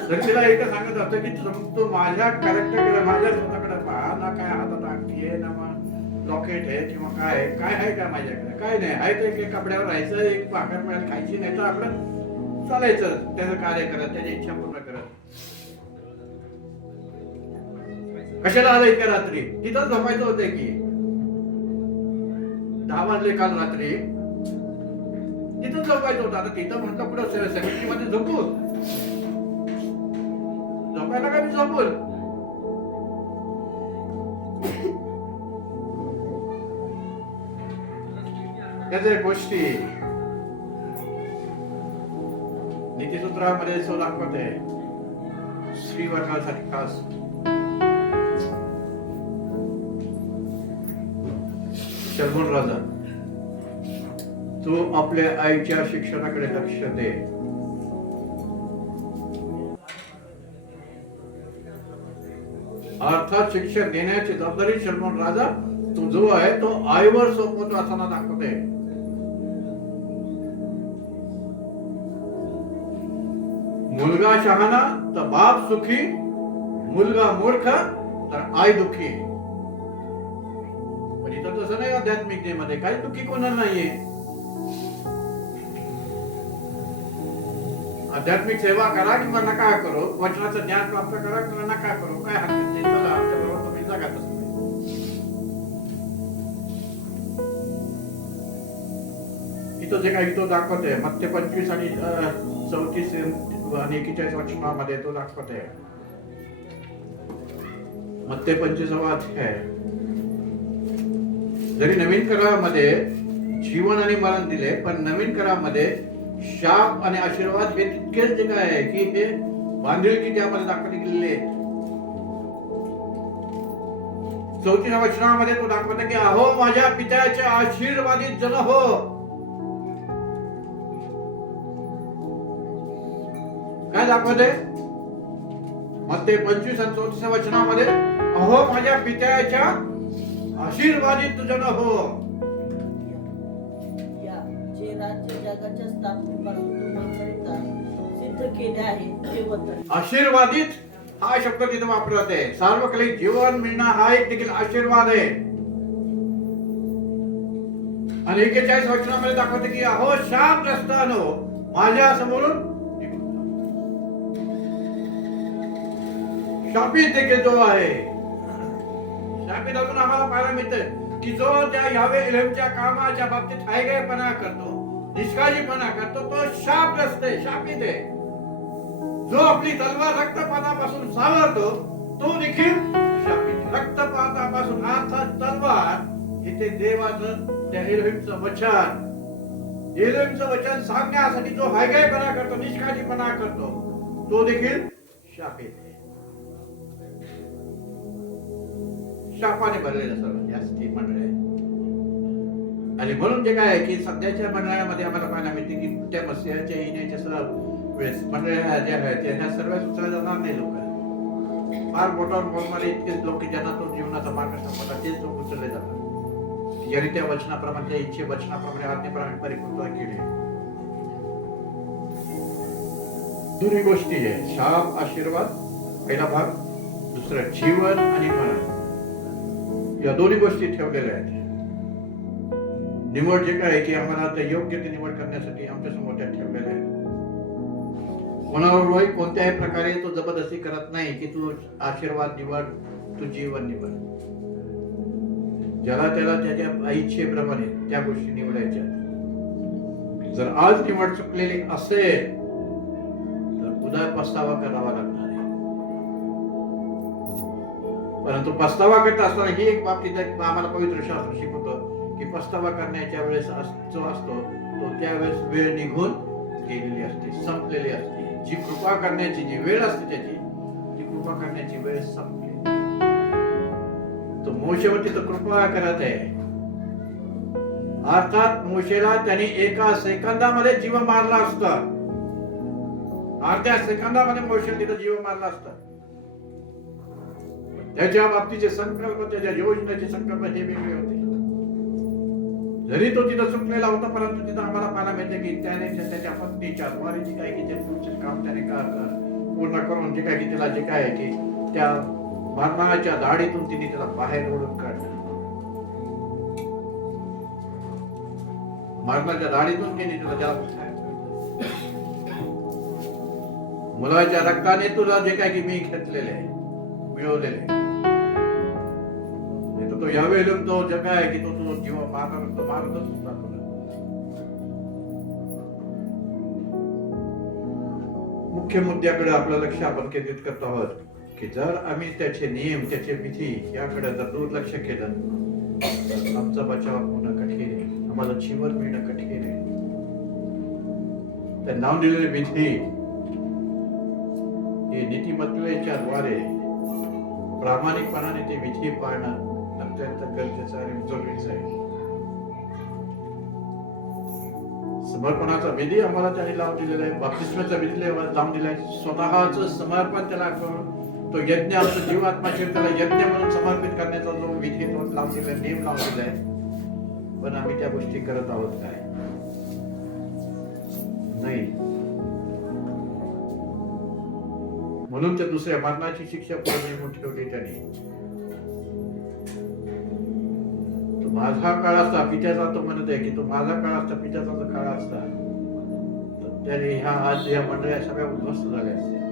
तर तिला एकच सांगत असतं की तू माझ्या कॅरेक्टरकडे, माझ्या स्वतःकडे पहा ना. काय हातात अंगठी आहे ना, मग लॉकेट आहे किंवा काय आहे का माझ्याकडे? काय नाही आहे. तर एक कपड्यावर राहायचं, एक भाकर मिळायला खायची, नाही तर आपलं चालायचं त्याचं कार्य करत, त्याची इच्छा पूर्ण करत. कशाला आलं इतक्या रात्री? तिथं झोपायचं होतं की 10 वाजले काल रात्री, तिथं झोपायचं होतं. आता तिथं म्हटलं पुढं सेमिट्री मध्ये झोपू, झोपायला का मी झोपूल? त्याच्या गोष्टी नीतिसूत्रामध्ये सो दाखवते. स्त्री वर्गासाठी खास शल्मोन राजा, तो आपल्या आईच्या शिक्षणाकडे लक्ष दे. अर्थात शिक्षण देण्याची जबाबदारी शल्मोन राजा तो जो आहे तो आईवर सोपवतो असताना दाखवते. मुलगा शहाणा तर बाप सुखी, मुलगा मूर्ख तर आई दुखी. पण इथं तसं नाही. आध्यात्मिकतेमध्ये काही दुखी कोणाला नाहीये. आध्यात्मिक सेवा करा किंवा नका करो, वचनाचं ज्ञान प्राप्त करा किंवा नका करो, काय हरकत नाही. चला आमच्या बरोबर तुम्ही जगातच नाही. इथं जे काही तो दाखवते मत्ते 25 आणि 34 आणि 41 वचनामध्ये तो दाखवते. मत्ते 25 अध्याय. जरी नवीन करारामध्ये जीवन आणि मरण दिले, पण नवीन करारामध्ये शाप आणि आशीर्वाद हे तितकेच जे काय आहे की हे बांधिलकी त्यामध्ये दाखवले गेलेले आहेत. 34 वचनामध्ये तो दाखवतो की अहो माझ्या पित्याच्या आशीर्वादित जन हो. काय दाखवते मत्ते 25 आणि 34 वचनामध्ये? अहो माझ्या पित्याच्या आशीर्वादित जन हो. जे राज्य जगाच्या स्थापनेपासून तुम्हाकरिता सिद्ध केले आहे ते वचन. आशीर्वादित हा शब्द तिथे वापरत आहे. सार्वकालिक जीवन मिळणं हा एक देखील आशीर्वाद आहे. आणि 41 वचनामध्ये दाखवते की अहो शापग्रस्त नो माझ्या समोरून शापित देखील जो आहे. शापित अजून आम्हाला पाहायला मिळतं की जो त्या यावे एल्हमच्या कामाच्या बाबतीत हायगेपणा करतो, निष्काळजीपणा करतो, तो शापग्रस्त आहे, शापित आहे. जो आपली तलवार रक्तपातापासून सावरतो तो देखील शापित. रक्तपातापासून अर्थात तलवार इथे देवाचं त्या एल्हमचं वचन सांगण्यासाठी जो हायगेपणा करतो, निष्काळजीपणा करतो, तो देखील शापित आहे. शापाने भरलेलं सर्व जास्ती मंडळ आहे. आणि म्हणून जे काय आहे की सध्याच्या मंडळामध्ये आम्हाला पाहायला मिळते की त्या मसीहाच्या येण्याच्या सर्व वेळेस मंडळ्या ज्या आहेत त्या सर्व सुचल्या जाणार नाही. लोक फार मोठ्यावर बोलणारे इतकेच लोक ज्यांना तो जीवनाचा मार्ग संपला तेच लोक उचलले जातात, ज्यांनी त्या वचनाप्रमाणे, त्या इच्छे वचनाप्रमाणे, आज्ञेप्रमाणे परिपूर्णता केली. दोन्ही गोष्टी आहे, शाप आशीर्वाद पहिला भाग, दुसरा जीवन आणि मरण. या दोन्ही गोष्टी ठेवलेल्या आहेत. निवड जे काय की आम्हाला त्या योग्य ते निवड करण्यासाठी आमच्या समोर त्या ठेवलेल्या आहेत. कोणावरही कोणत्याही प्रकारे तो जबरदस्ती करत नाही की तू आशीर्वाद निवड, तू जीवन निवड. ज्याला त्याला त्याच्या इच्छेप्रमाणे त्या गोष्टी निवडायच्या. जर आज निवड चुकलेली असेल तर उद्या पस्तावा करावा लागणार आहे. परंतु पस्तावा करत असताना ही एक बाबतीत आम्हाला पवित्र शास्त्र शिकवतं की पस्तावा करण्याच्या वेळेस जो असतो तो त्यावेळेस वेळ निघून गेलेली असते, संपलेली असते. जी कृपा करण्याची जी वेळ असते त्याची, ती कृपा करण्याची वेळ संपली. तो मोशेवरती तर कृपा करत आहे. अर्थात मोशेला त्यांनी एका सेकंदामध्ये जीव मारला असता. अर्ध्या सेकंदामध्ये मोशे तिथं जीव मारला असता. त्याच्या बाबतीचे संकल्प, त्याच्या योजनेचे संकल्प हे वेगळे होते. जरी तो तिथं चुकलेला होता, परंतु तिथं आम्हाला पाहायला मिळते की त्याने त्याच्या पत्नीच्या द्वारे जे काय की ते पुढचे काम त्याने पूर्ण करून जे काय की त्याला जे काय की त्या मरणाच्या दाढीतून तिने त्याला बाहेर ओढून काढलं. मरणाच्या दाढीतून तिने त्याला मुलाच्या रक्ताने तुला जे काय की मी घेतलेले आहे, मिळवलेले. तो यावेळेला तो जग आहे की तो जीव मारतच होता. मुख्य मुद्द्याकडे आपलं लक्ष आपण केंद्रित करत आहोत की जर आम्ही त्याचे नियम, त्याचे विधी याकडे जर दुर्लक्ष केलं तर आमचा बचाव होणं कठीण आहे, आम्हाला जीवन मिळणं कठीण आहे. त्या नाव दिलेले विधी हे नीतिमत्तेच्या द्वारे प्रामाणिकपणाने ते विधी पाळणं अत्यंत गरजेचं आणि जरुरीचं आहे. समर्पणाचा विधी आम्हाला त्याने लावून दिलेला आहे. बाप्तिस्माचा विधी लावून दिलाय. स्वतःच समर्पण त्याला करून तो यज्ञ, आमचा जीवात्माचे त्याला यज्ञ म्हणून समर्पित करण्याचा जो विधी तो लावून दिलाय, नियम लावून दिलाय. पण आम्ही त्या गोष्टी करत आहोत काय? नाही. म्हणून त्या दुसऱ्या मरणाची शिक्षा पूर्ण ठेवली त्याने. माझा काळ असता, पित्याचा तो म्हणत आहे की तो माझा काळ असता, पित्याचा जो काळ असता, तर त्याने ह्या आज या मंडळ्या सगळ्या उद्ध्वस्त झाल्या असत्या.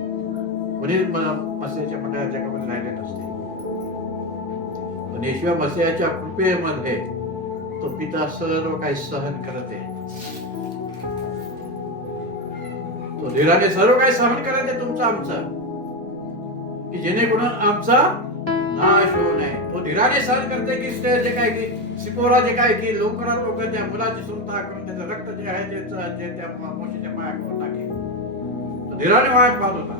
कोणीच मसीहाच्या मंडळात जगामध्ये राहिले नसते. पण येशूया मसीहाच्या कृपेमध्ये तो पिता सर्व काही सहन करत आहे. तो धीराने सर्व काही सहन करत आहे तुमचं आमचं, की जेणेकरून आमचा नाश होऊ नये. तो धीराने सहन करते की जे काय की सिपोरा जे काय की लवकरात लवकर त्या मुलाची सुलता करून त्याचं रक्त जे आहे ते त्या मोशेच्या पायावर टाकेल. तो धीराने वाट पाहत होता.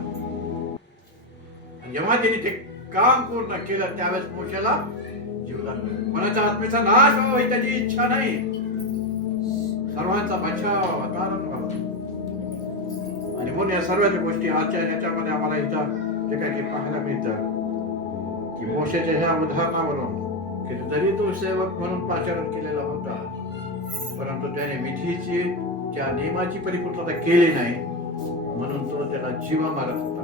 जेव्हा त्यांनी ते काम पूर्ण केलं त्यावेळेस मोशेला जीवदान मिळालं. कोणाच्या आत्मेचा नाश व्हावा ही त्याची इच्छा नाही, सर्वांचा बचाव व्हावा, तारण व्हावा. आणि म्हणून या सर्व गोष्टी आजच्या याच्यामध्ये आम्हाला इथं जे काही पाहायला मिळतं की मोशेच्या ह्या उदाहरणावरून की जरी तो सेवक म्हणून पाचारण केलेला होता, परंतु त्याने विधीची त्या नियमाची परिपूर्णता केली नाही, म्हणून तो त्याला जीवा मारत होता.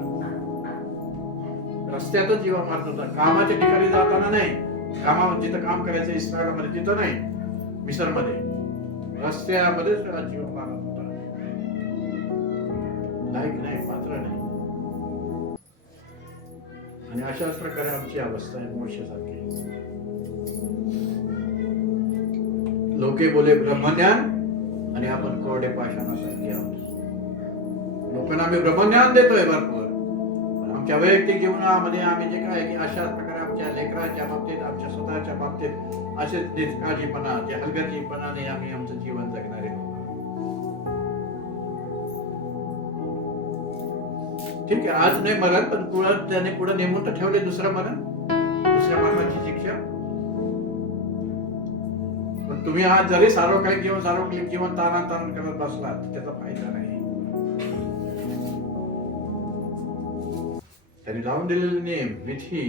रस्त्यातच जीवा मारत होता. कामाच्या ठिकाणी जाताना नाही, कामावर जिथं काम करायचं इस्रायलमध्ये तिथं नाही, मिसरमध्ये रस्त्यामध्येच त्याला जीव मारत होता. लायक नाही, पात्र नाही. आणि अशाच प्रकारे आमची अवस्था आहे मोशेसारखी. लोके बोले ब्रह्मज्ञान आणि आपण कोरडे पाषाणासारखे आहोत. लोकांना आम्ही ब्रह्मज्ञान देतोय भरपूर, पण आमच्या वैयक्तिक जीवनामध्ये आम्ही जे काय की अशाच प्रकारे आमच्या लेकरांच्या बाबतीत, आमच्या स्वतःच्या बाबतीत असेच निष्काळजीपणा, जे हलगर्जीपणाने आम्ही आमचं जीवन जगणारे लोक. ठीक आहे, आज नाही मरण, पण त्याने पुढे नेमून तर ठेवले दुसरं मरण, दुसऱ्या मरणाची शिक्षा. पण तुम्ही आज जरी सार्वकालिक जीवन तारण करत बसलात, त्याचा फायदा नाही. त्यांनी लावून दिलेले नियम, विधी,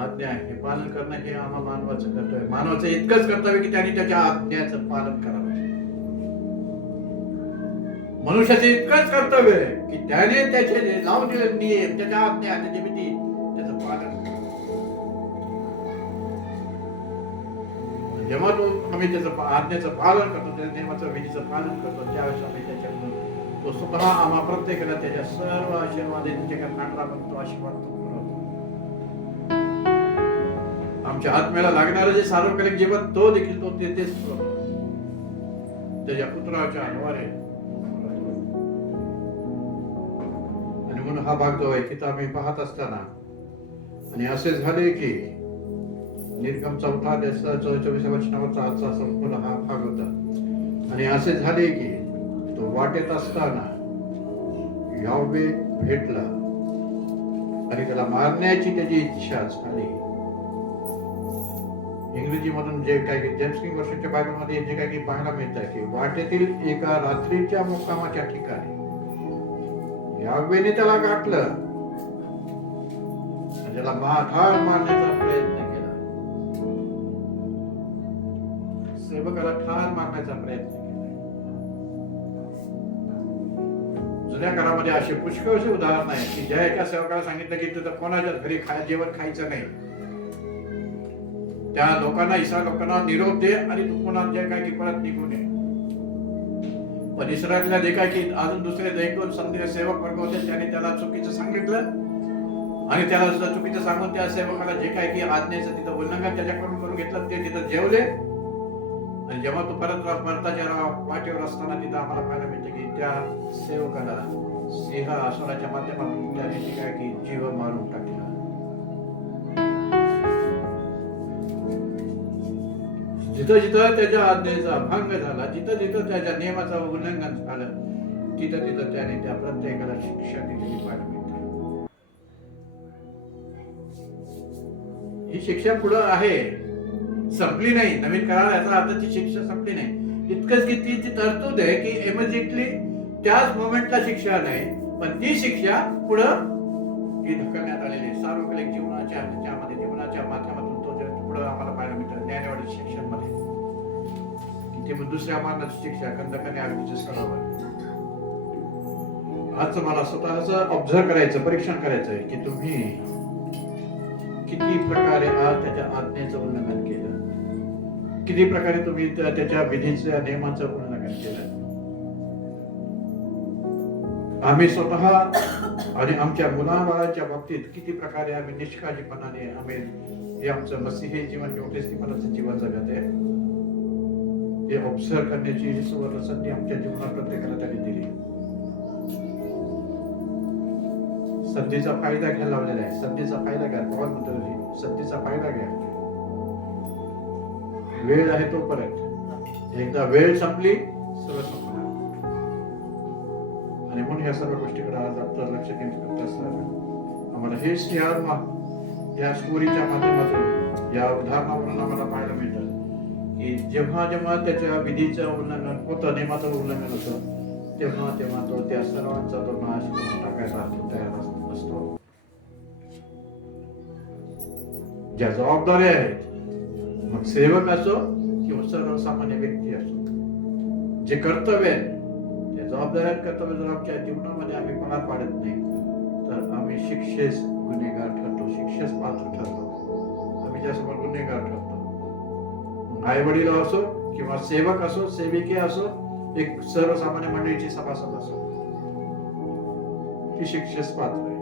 आज्ञा हे पालन करणं हे आम्हा मानवाचं कर्तव्य. मानवाचं इतकंच कर्तव्य की त्यांनी त्याच्या आज्ञाचं पालन करावं. मनुष्याचे इतकंच कर्तव्य आहे की त्याने त्याचे लावून दिलेले नियम, त्याच्या आज्ञा, त्याची विधी त्याचं पालन करावं. जेव्हा आम्ही त्याचं आज्ञेचं पालन करतो, त्याच्या नियमाचं, विधीचं पालन करतो, त्यावेळेस आम्ही त्याच्याकडून तो स्वतः आम्हा प्रत्येकाला त्याच्या सर्व आशीर्वादांचे खांडरा बनतो, आशीर्वाद तो पुरवतो. आमच्या आत्म्याला लागणारं जे सार्वकालिक जीवन तो देखील तो तेच पुरवतो. त्याच्या पुत्राच्या द्वारे. आणि म्हणून हा भाग जो आहे की आम्ही पाहत असताना आणि असे झाले की निर्गम 4:24 वचनावरचा आजचा संपूर्ण हा भाग होता. आणि असे झाले की तो वाटेत असताना यावे भेटला आणि त्याला मारण्याची त्याची इच्छा झाली. इंग्रजीमधून जे काही जेम्स किंग वर्षाच्या बायबलमध्ये जे काही पाहायला मिळतं की वाटेतील एका रात्रीच्या मुक्कामाच्या ठिकाणी यावेने त्याला गाठलं आणि त्याला ठार मारण्याचा प्रयत्न केला. सेवकाला ठार मारण्याचा प्रयत्न केला. जुन्या काळामध्ये असे पुष्कळसे उदाहरण आहे की ज्या एका सेवकाला सांगितलं की तुझं कोणाच्या घरी जेवण खायचं नाही, त्या लोकांना इस्रायल लोकांना निरोप दे आणि तू पुन्हा जे काय की परत निघून ये. पण इस्रायलला जे काय की अजून दुसरे 1-2 समजे सेवक वर्ग होते त्याने त्याला चुकीचं सांगितलं आणि त्याला सुद्धा चुकीचं सांगून त्या सेवकाला जे काय की आज्ञेचं तिथं उल्लंघन त्याच्याकडून करून घेतलं. ते तिथं जेवले आणि जेव्हा तू परताच्या वाटेवर असताना तिथं आम्हाला पाहायला मिळते की त्या सेवकाला सिंह असुराच्या माध्यमातून त्याने जे काय की जीव मारून टाकला. जिथं जिथं त्याच्या आज्ञेचा भंग झाला, जिथं जिथं त्याच्या नियमाचं उल्लंघन झालं, तिथं तिथं त्याने त्या प्रत्येकाला शिक्षा दिलेली पाहायला मिळते. ही शिक्षा पुढं आहे, संपली नाही. नवीन करार याचा अर्थ ती शिक्षा संपली नाही. इतकंच की ती तरतूद आहे की इमिजिएटली त्याच मोमेंटला शिक्षा नाही, पण ती शिक्षा पुढं ही ढकलण्यात आलेली आहे. सार्वकालिक जीवनाच्या माध्यमातून तो पुढं आम्हाला पाहायला मिळतं न्यायवाडी शिक्षणमध्ये की ते दुसऱ्या मारण्याची शिक्षा कंदकाने अगदीच्या स्थळावर. आज मला स्वतःच ऑब्झर्व करायचं, परीक्षण करायचं आहे की तुम्ही किती प्रकारे आज त्याच्या आज्ञेचं उल्लंघन केलं, किती प्रकारे तुम्ही त्याच्या विधीच्या नियमाचं उल्लंघन केलं. आम्ही स्वतः आणि आमच्या मुलाबाळांच्या बाबतीत किती प्रकारे आम्ही निष्काळजीपणाने आम्ही हे आमचं मसीही जीवन किंवा ख्रिस्तीपणाचं जीवन जगत आहे हे ऑब्झर्व करण्याची ही सुवर्ण संधी आमच्या जीवनात प्रत्येकाला त्यांनी दिली. संधीचा फायदा घ्यायला लावलेला आहे. संधीचा फायदा घ्या. पॉल म्हणतो संधीचा फायदा घ्या. वेळ आहे तोपर्यंत. एकदा वेळ संपली सर्व संपणार. आणि म्हणून या सर्व गोष्टीकडे आज आपलं लक्ष केंद्रित करत असताना आम्हाला हेच या स्टोरीच्या माध्यमातून या उदाहरणावरून आम्हाला पाहायला मिळतं की जेव्हा जेव्हा त्याच्या विधीचं उल्लंघन होतं, नियमाचं उल्लंघन होतं, तेव्हा तेव्हा तो त्या सर्वांचा तो नाश करून टाकायचा तयार असतो. ज्या जबाबदाऱ्या आहेत, मग सेवक असो किंवा सर्वसामान्य व्यक्ती असो, जे कर्तव्य आहे त्या जबाबदाऱ्या कर्तव्य जर आमच्या जीवनामध्ये आम्ही पार पाडत नाही तर आम्ही शिक्षेस गुन्हेगार ठरतो, शिक्षेस पात्र ठरतो. आम्ही त्यासमोर गुन्हेगार ठरतो. आई वडील असो किंवा सेवक असो, सेविके असो, एक सर्वसामान्य मंडळीची सभासद असो, ती शिक्षेस पात्र आहे.